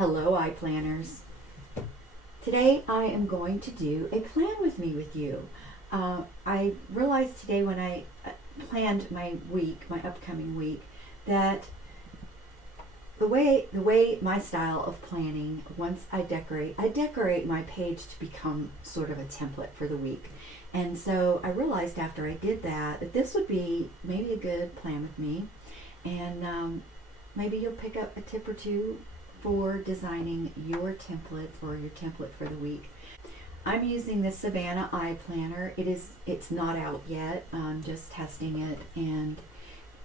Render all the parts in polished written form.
Hello, iPlanners. Today I am going to do a plan with me with you. I realized today when I planned my week, my upcoming week, that the way my style of planning, once I decorate my page to become sort of a template for the week. And so I realized after I did that this would be maybe a good plan with me, and maybe you'll pick up a tip or two for designing your templates or your template for the week. I'm using the Savanah iPlanner. It's not out yet. I'm just testing it, and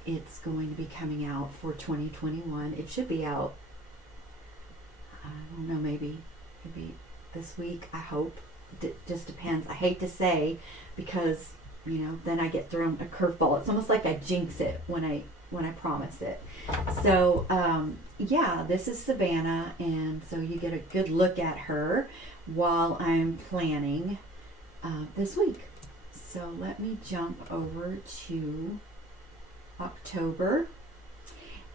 it's going to be coming out for 2021. It should be out, I don't know, maybe this week, I hope. It just depends. I hate to say, because then I get thrown a curveball. It's almost like I jinx it when I promise it. So yeah, this is Savanah, and so you get a good look at her while I'm planning this week. So let me jump over to October,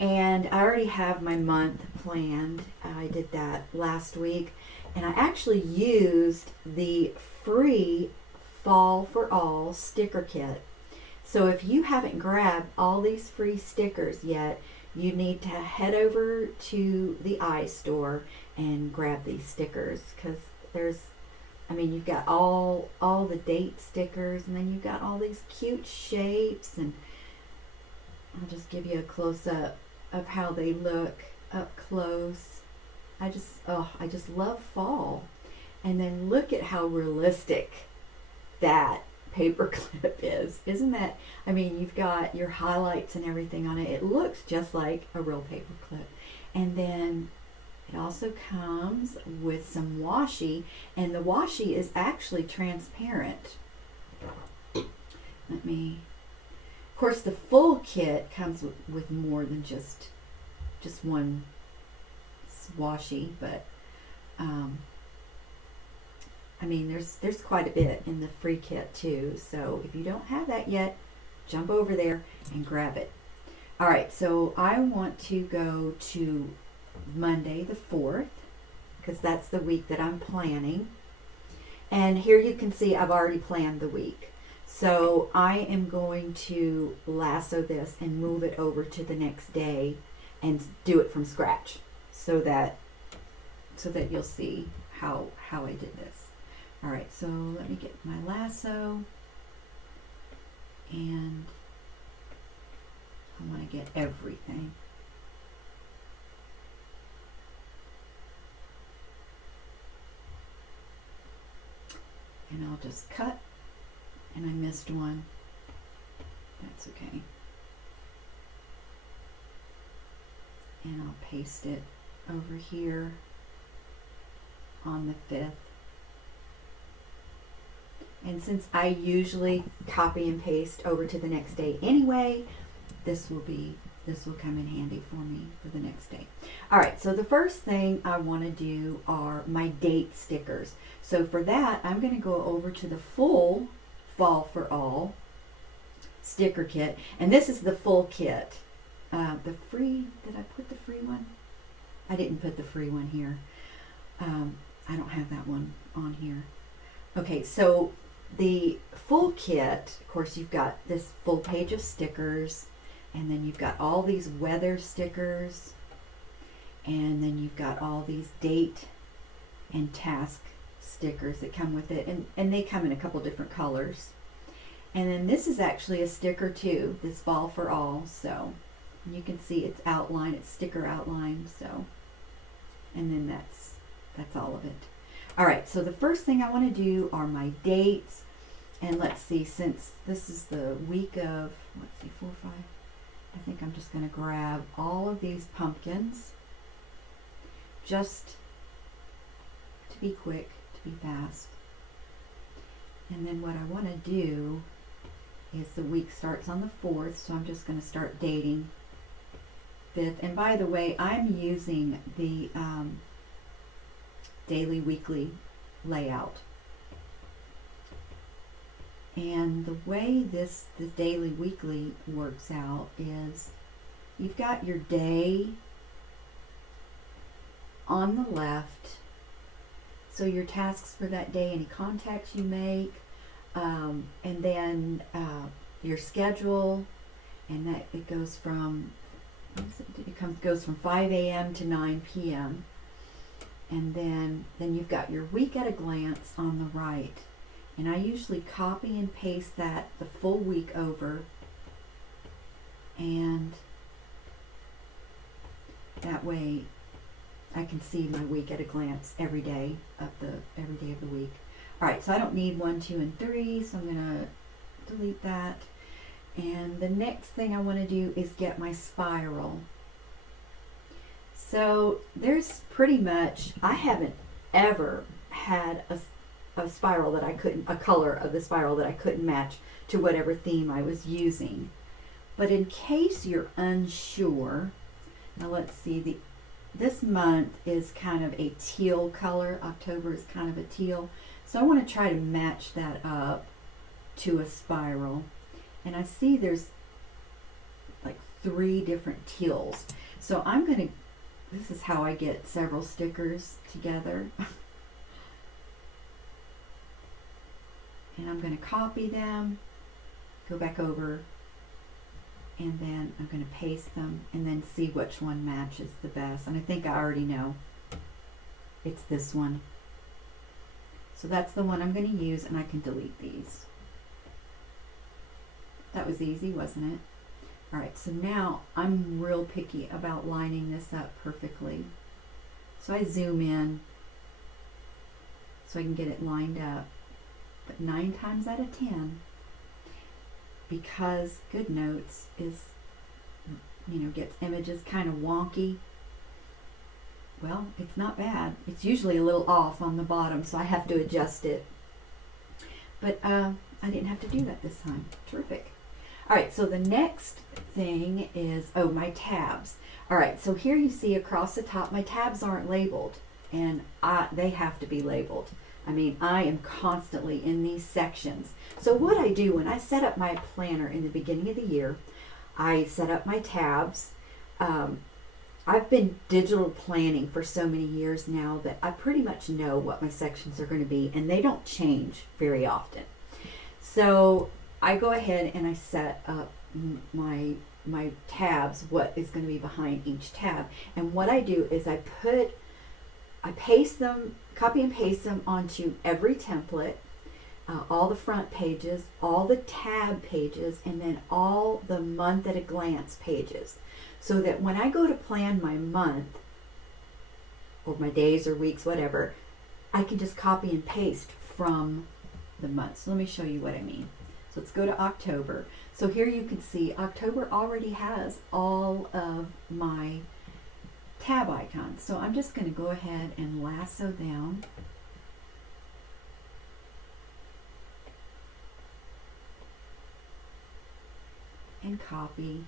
and I already have my month planned. I did that last week, and I actually used the free Fall for All sticker kit. So if you haven't grabbed all these free stickers yet, you need to head over to the iStore and grab these stickers, because you've got all the date stickers, and then you've got all these cute shapes, and I'll just give you a close-up of how they look up close. I just love fall. And then look at how realistic that paper clip is. Isn't that, you've got your highlights and everything on it. It looks just like a real paper clip. And then it also comes with some washi, and the washi is actually transparent. Of course, the full kit comes with more than just one washi, but there's quite a bit in the free kit too. So if you don't have that yet, jump over there and grab it. All right, so I want to go to Monday the 4th, because that's the week that I'm planning. And here you can see I've already planned the week. So I am going to lasso this and move it over to the next day and do it from scratch, so that you'll see how I did this. All right, so let me get my lasso, and I want to get everything. And I'll just cut, and I missed one. That's okay. And I'll paste it over here on the 5th. And since I usually copy and paste over to the next day anyway, this will come in handy for me for the next day. All right, so the first thing I want to do are my date stickers. So for that, I'm going to go over to the full Fall for All sticker kit, and this is the full kit. Did I put the free one? I didn't put the free one here. I don't have that one on here. Okay, so the full kit, of course, you've got this full page of stickers, and then you've got all these weather stickers, and then you've got all these date and task stickers that come with it, and they come in a couple different colors. And then this is actually a sticker too, this Fall for All. So you can see it's outline, it's sticker outline. So, and then that's all of it. All right, so the first thing I want to do are my dates. And let's see, since this is the week of, 4, 5, I think I'm just going to grab all of these pumpkins, just to be quick, to be fast. And then what I want to do is the week starts on the 4th, so I'm just going to start dating 5th. And by the way, I'm using the daily weekly layout. And the way the daily weekly works out is you've got your day on the left, so your tasks for that day, any contacts you make, and then your schedule, and that it goes from goes from 5 a.m. to 9 p.m. And then you've got your week at a glance on the right. And I usually copy and paste that the full week over, and that way I can see my week at a glance every day of the week. All right, so I don't need 1, 2, and 3, so I'm gonna delete that. And the next thing I want to do is get my spiral. So there's pretty much, I haven't ever had a spiral that I couldn't, a color of the spiral that I couldn't match to whatever theme I was using. But in case you're unsure, now let's see, this month is kind of a teal color. October is kind of a teal. So I want to try to match that up to a spiral. And I see there's like 3 different teals. So I'm going to, this is how I get several stickers together. And I'm going to copy them, go back over, and then I'm going to paste them and then see which one matches the best. And I think I already know. It's this one. So that's the one I'm going to use, and I can delete these. That was easy, wasn't it? All right, so now I'm real picky about lining this up perfectly. So I zoom in so I can get it lined up. But 9 times out of 10, because Goodnotes is, gets images kind of wonky, well, it's not bad. It's usually a little off on the bottom, so I have to adjust it. But I didn't have to do that this time. Terrific. All right, so the next thing is, my tabs. All right, so here you see across the top, my tabs aren't labeled, and they have to be labeled. I mean, I am constantly in these sections. So what I do when I set up my planner in the beginning of the year, I set up my tabs. I've been digital planning for so many years now that I pretty much know what my sections are going to be, and they don't change very often. So I go ahead and I set up my tabs, what is going to be behind each tab. And what I do is I paste them, copy and paste them onto every template, all the front pages, all the tab pages, and then all the month at a glance pages. So that when I go to plan my month, or my days or weeks, whatever, I can just copy and paste from the month. So let me show you what I mean. So let's go to October. So here you can see October already has all of my tab icons. So I'm just going to go ahead and lasso down. And copy.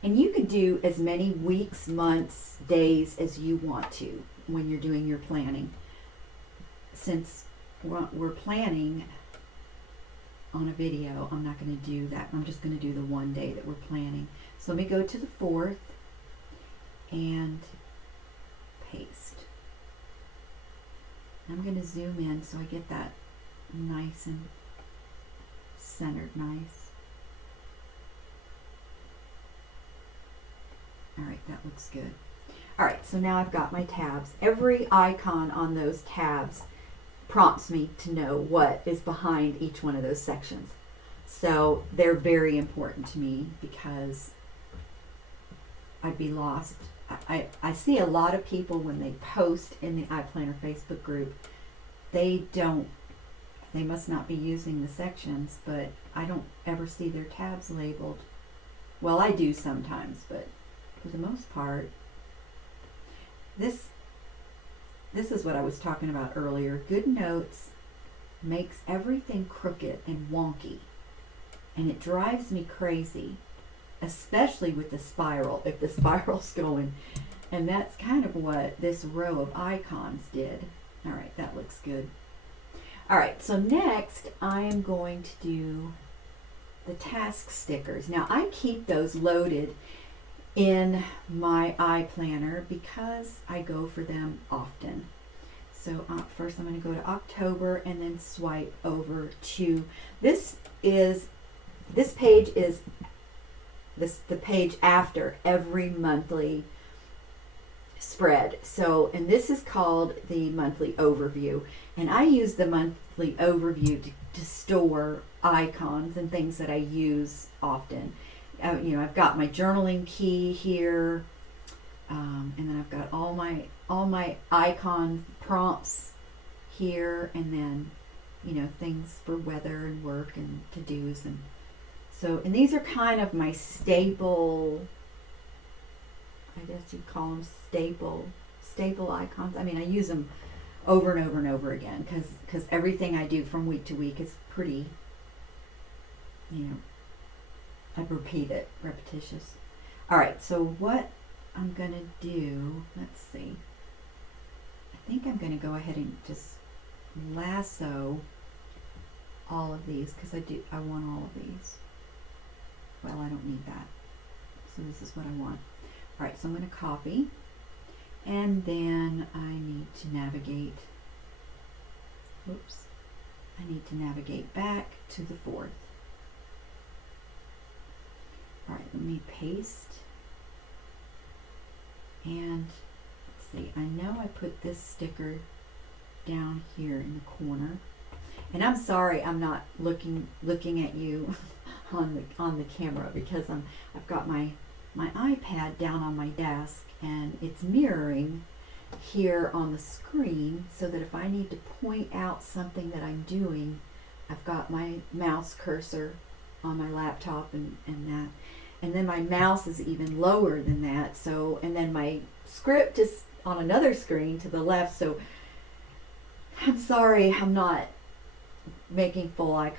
And you can do as many weeks, months, days as you want to when you're doing your planning. Since we're planning on a video, I'm not going to do that. I'm just going to do the one day that we're planning. So let me go to the 4th and paste. I'm going to zoom in so I get that nice and centered nice. All right, that looks good. All right, so now I've got my tabs. Every icon on those tabs prompts me to know what is behind each one of those sections. So they're very important to me because I'd be lost. I see a lot of people when they post in the iPlanner Facebook group, they must not be using the sections, but I don't ever see their tabs labeled. Well, I do sometimes, but for the most part, this is what I was talking about earlier. Goodnotes makes everything crooked and wonky, and it drives me crazy, especially with the spiral, if the spiral's going. And that's kind of what this row of icons did. All right, that looks good. All right, so next I am going to do the task stickers. Now I keep those loaded in my iPlanner because I go for them often. So first I'm going to go to October and then swipe over to this page is the page after every monthly spread. So, and this is called the monthly overview, and I use the monthly overview to store icons and things that I use often. I've got my journaling key here, and then I've got all my icon prompts here, and then things for weather and work and to-dos, and these are kind of my staple, I guess you'd call them staple icons. I mean, I use them over and over and over again because everything I do from week to week is pretty, I repeat it, repetitious. All right, so what I'm going to do, let's see. I think I'm going to go ahead and just lasso all of these because I want all of these. Well, I don't need that. So this is what I want. All right, so I'm going to copy, and then I need to navigate. Oops. I need to navigate back to the 4th. All right, let me paste. And let's see, I know I put this sticker down here in the corner. And I'm sorry I'm not looking at you on the camera because I've got my iPad down on my desk and it's mirroring here on the screen so that if I need to point out something that I'm doing, I've got my mouse cursor on my laptop and that. And then my mouse is even lower than that. So, and then my script is on another screen to the left. So I'm sorry I'm not making full eye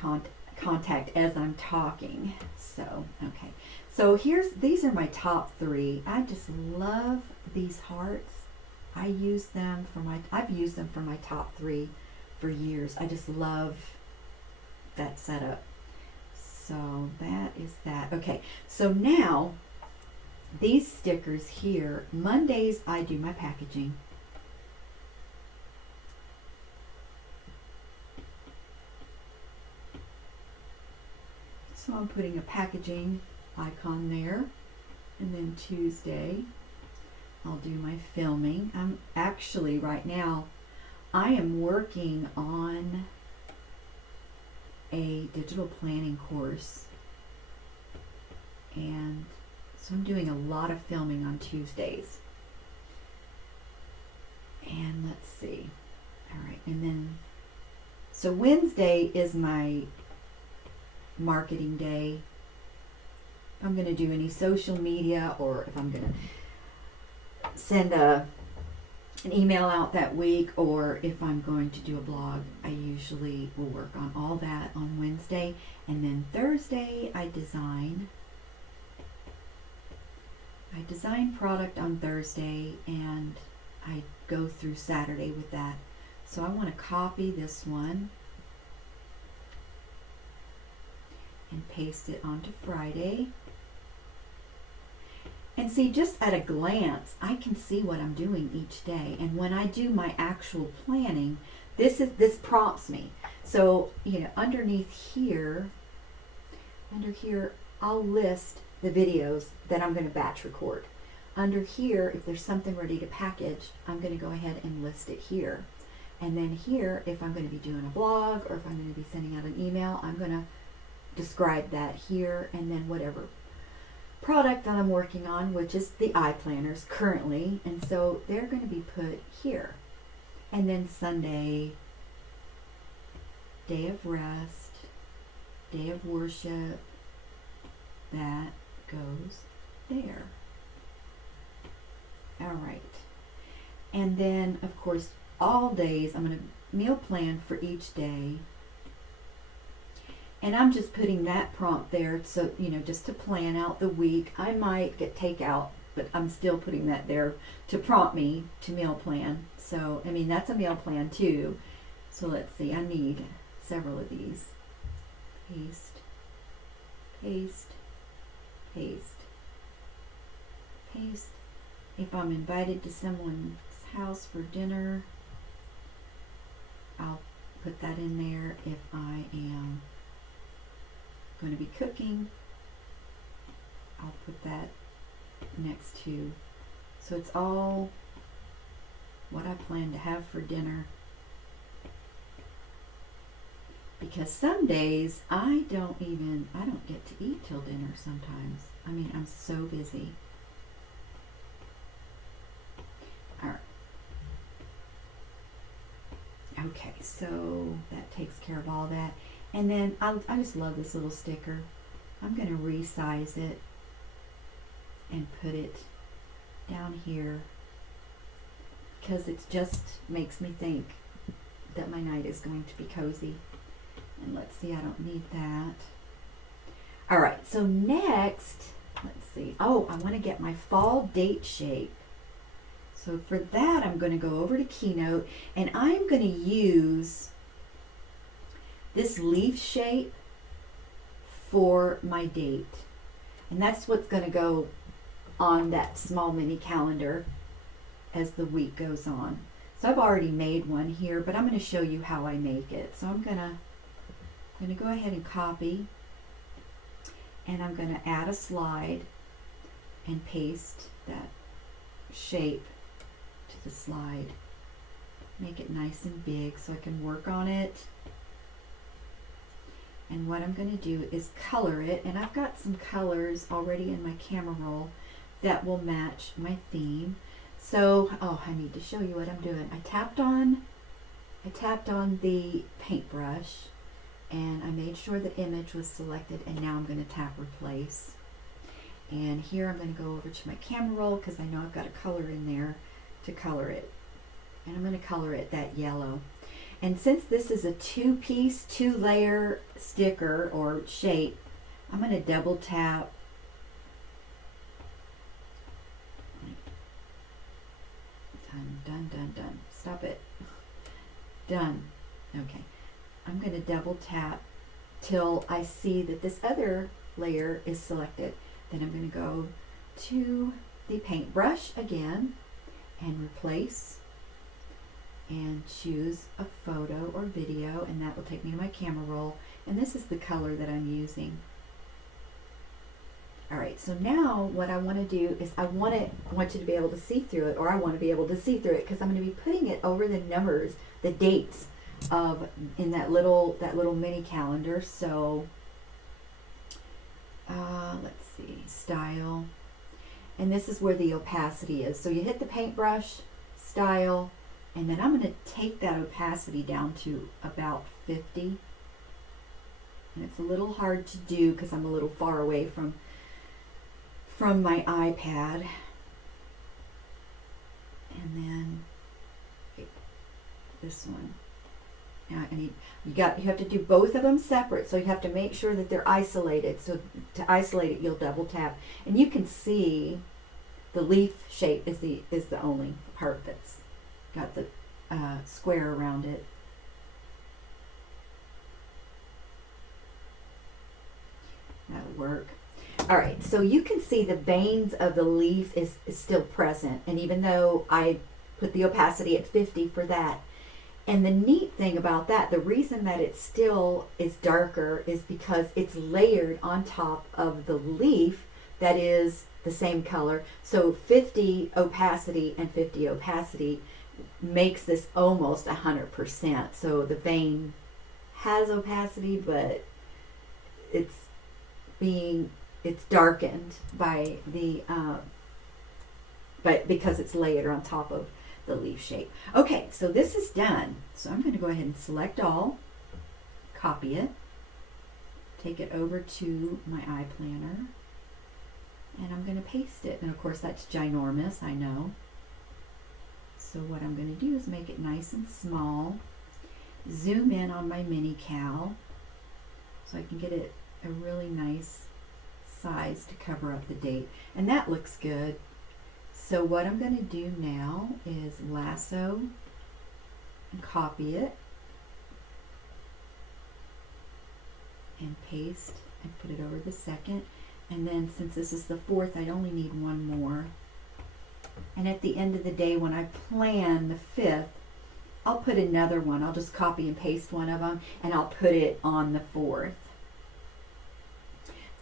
contact as I'm talking. So, okay. So these are my top 3. I just love these hearts. I've used them for my top 3 for years. I just love that setup. So that is that. Okay, so now these stickers here, Mondays I do my packaging. So I'm putting a packaging icon there. And then Tuesday I'll do my filming. I'm actually right now I am working on a digital planning course, and so I'm doing a lot of filming on Tuesdays. And let's see, all right, and then so Wednesday is my marketing day. If I'm going to do any social media, or if I'm going to send an email out that week, or if I'm going to do a blog, I usually will work on all that on Wednesday. And then Thursday I design product on Thursday, and I go through Saturday with that. So I want to copy this one and paste it onto Friday. And see, just at a glance, I can see what I'm doing each day. And when I do my actual planning, this prompts me. So, underneath here, under here, I'll list the videos that I'm going to batch record. Under here, if there's something ready to package, I'm going to go ahead and list it here. And then here, if I'm going to be doing a blog or if I'm going to be sending out an email, I'm going to describe that here, and then whatever product that I'm working on, which is the iPlanners currently, and so they're going to be put here. And then Sunday, day of rest, day of worship, that goes there. All right. And then, of course, all days, I'm going to meal plan for each day. And I'm just putting that prompt there, so, just to plan out the week. I might get takeout, but I'm still putting that there to prompt me to meal plan. So, that's a meal plan too. So let's see, I need several of these. Paste, paste, paste. paste. If I'm invited to someone's house for dinner, I'll put that in there. If I am going to be cooking, I'll put that next to. So it's all what I plan to have for dinner. Because some days I don't get to eat till dinner sometimes. I mean, I'm so busy. All right. Okay, so that takes care of all that. And then I just love this little sticker. I'm going to resize it and put it down here because it just makes me think that my night is going to be cozy. And let's see, I don't need that. All right, so next, let's see. Oh, I want to get my fall date shape. So for that, I'm going to go over to Keynote, and I'm going to use this leaf shape for my date. And that's what's going to go on that small mini calendar as the week goes on. So I've already made one here, but I'm going to show you how I make it. So I'm going to go ahead and copy, and I'm going to add a slide and paste that shape to the slide. Make it nice and big so I can work on it. And what I'm going to do is color it, and I've got some colors already in my camera roll that will match my theme. So, oh, I need to show you what I'm doing. I tapped on the paintbrush, and I made sure the image was selected, and now I'm going to tap replace. And here I'm going to go over to my camera roll because I know I've got a color in there to color it. And I'm going to color it that yellow. And since this is a two-piece, two-layer sticker or shape, I'm going to double tap. Done. Stop it. Done. Okay. I'm going to double tap till I see that this other layer is selected. Then I'm going to go to the paintbrush again and replace and choose a photo or video, and that will take me to my camera roll. And this is the color that I'm using. All right, so now what I want to do is I want you to be able to see through it, or I want to be able to see through it because I'm going to be putting it over the numbers, the dates of in that little mini calendar. So let's see, style, and this is where the opacity is. So you hit the paintbrush, style, and then I'm going to take that opacity down to about 50. And it's a little hard to do because I'm a little far away from my iPad. And then this one. Now you have to do both of them separate, so you have to make sure that they're isolated. So to isolate it, you'll double tap, and you can see the leaf shape is the only part that's got the square around it. That'll work. All right, so you can see the veins of the leaf is still present, and even though I put the opacity at 50 for that. And the neat thing about that, the reason that it still is darker is because it's layered on top of the leaf that is the same color. So 50 opacity and 50 opacity makes this almost 100%. So the vein has opacity, but it's darkened by the but because it's layered on top of the leaf shape. Okay, so this is done. So I'm going to go ahead and select all, copy it, take it over to my iPlanner, and I'm going to paste it. And of course that's ginormous, I know. So what I'm going to do is make it nice and small, zoom in on my mini cal so I can get it a really nice size to cover up the date. And that looks good. So what I'm going to do now is lasso and copy it and paste and put it over the second. And then since this is the fourth, I only need one more. And at the end of the day, when I plan the 5th, I'll put another one. I'll just copy and paste one of them, and I'll put it on the 4th.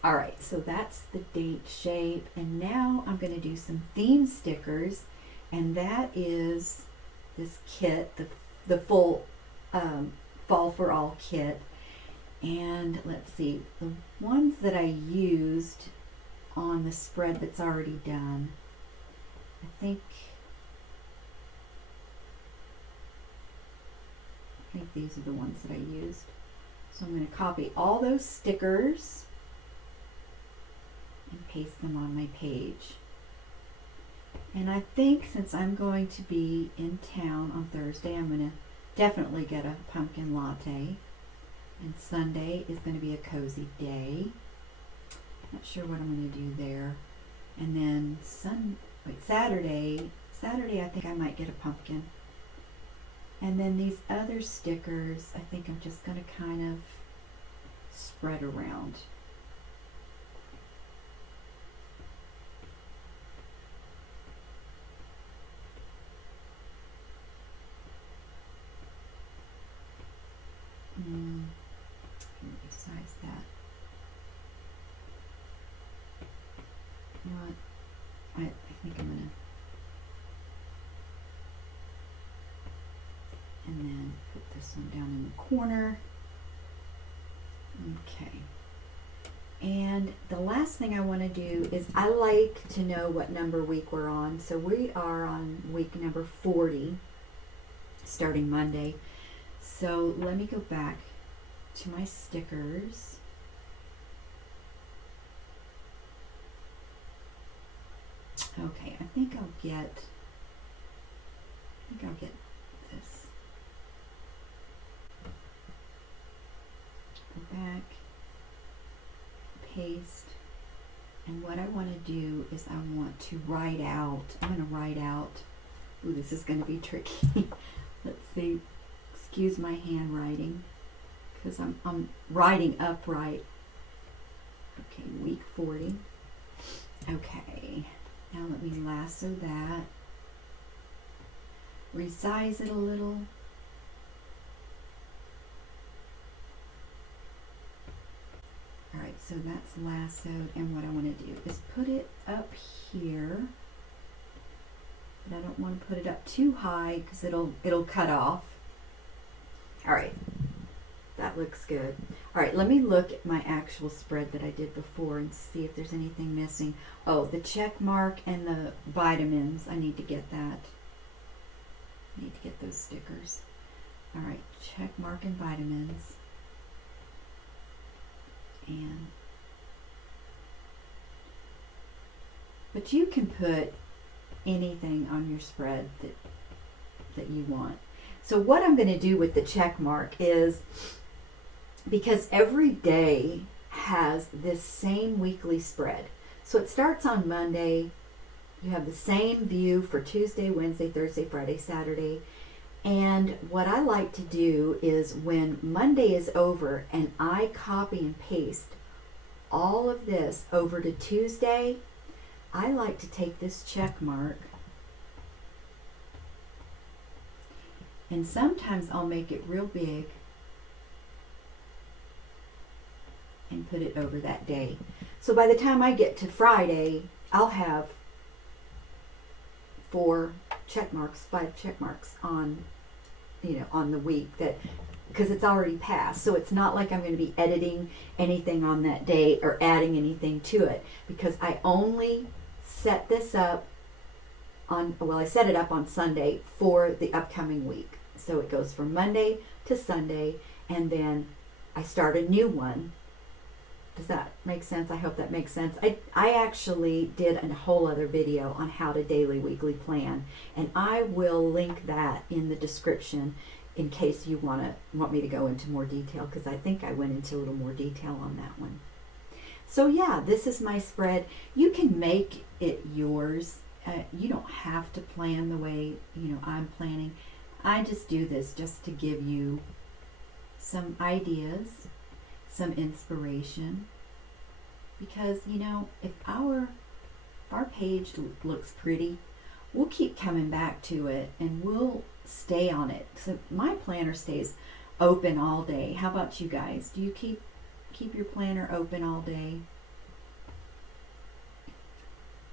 All right, so that's the date shape. And now I'm going to do some theme stickers, and that is this kit, the full Fall for All kit. And let's see, the ones that I used on the spread that's already done, I think these are the ones that I used. So I'm going to copy all those stickers and paste them on my page. And I think since I'm going to be in town on Thursday, I'm going to definitely get a pumpkin latte. And Sunday is going to be a cozy day. Not sure what I'm going to do there. And then Saturday I think I might get a pumpkin. And then these other stickers, I think I'm just going to kind of spread around. Resize that. You know what? I think I'm gonna, and then put this one down in the corner. Okay. And the last thing I want to do is I like to know what number week we're on. So we are on week number 40, starting Monday. So let me go back to my stickers. Okay, I think I'll get this. Go back, paste, and what I want to do is I want to write out, I'm going to write out, ooh, this is going to be tricky. Let's see, excuse my handwriting, because I'm writing upright. Okay, week 40. Okay, now let me lasso that, resize it a little. All right, so that's lassoed, and what I want to do is put it up here, but I don't want to put it up too high because it'll cut off. All right, that looks good. All right, let me look at my actual spread that I did before and see if there's anything missing. Oh, the check mark and the vitamins, I need to get that. I need to get those stickers. All right, check mark and vitamins. But you can put anything on your spread that you want. So what I'm going to do with the check mark is, because every day has this same weekly spread. So it starts on Monday. You have the same view for Tuesday, Wednesday, Thursday, Friday, Saturday. And what I like to do is when Monday is over and I copy and paste all of this over to Tuesday, I like to take this check mark, and sometimes I'll make it real big and put it over that day. So by the time I get to Friday, I'll have 5 check marks on, on the week, that because it's already passed. So it's not like I'm going to be editing anything on that day or adding anything to it, because I only set this up I set it up on Sunday for the upcoming week. So it goes from Monday to Sunday, and then I start a new one. Does that make sense? I hope that makes sense. I actually did a whole other video on how to daily weekly plan, and I will link that in the description in case you want me to go into more detail, because I think I went into a little more detail on that one. So yeah, this is my spread. You can make it yours. You don't have to plan the way I'm planning. I just do this just to give you some ideas, some inspiration, because if our page looks pretty, we'll keep coming back to it and we'll stay on it. So my planner stays open all day. How about you guys? Do you keep your planner open all day?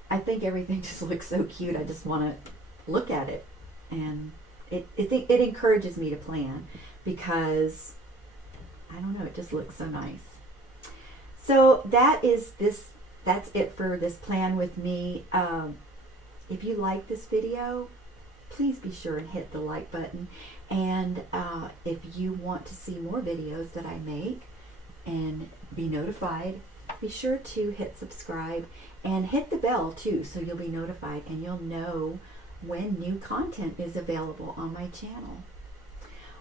I think everything just looks so cute. I just want to look at it, and it encourages me to plan because I don't know, it just looks so nice. So that's it for this plan with me. If you like this video, please be sure and hit the like button. And if you want to see more videos that I make and be notified, be sure to hit subscribe and hit the bell too, so you'll be notified and you'll know when new content is available on my channel.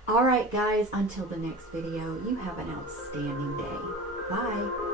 All right, guys, until the next video, you have an outstanding day. Bye.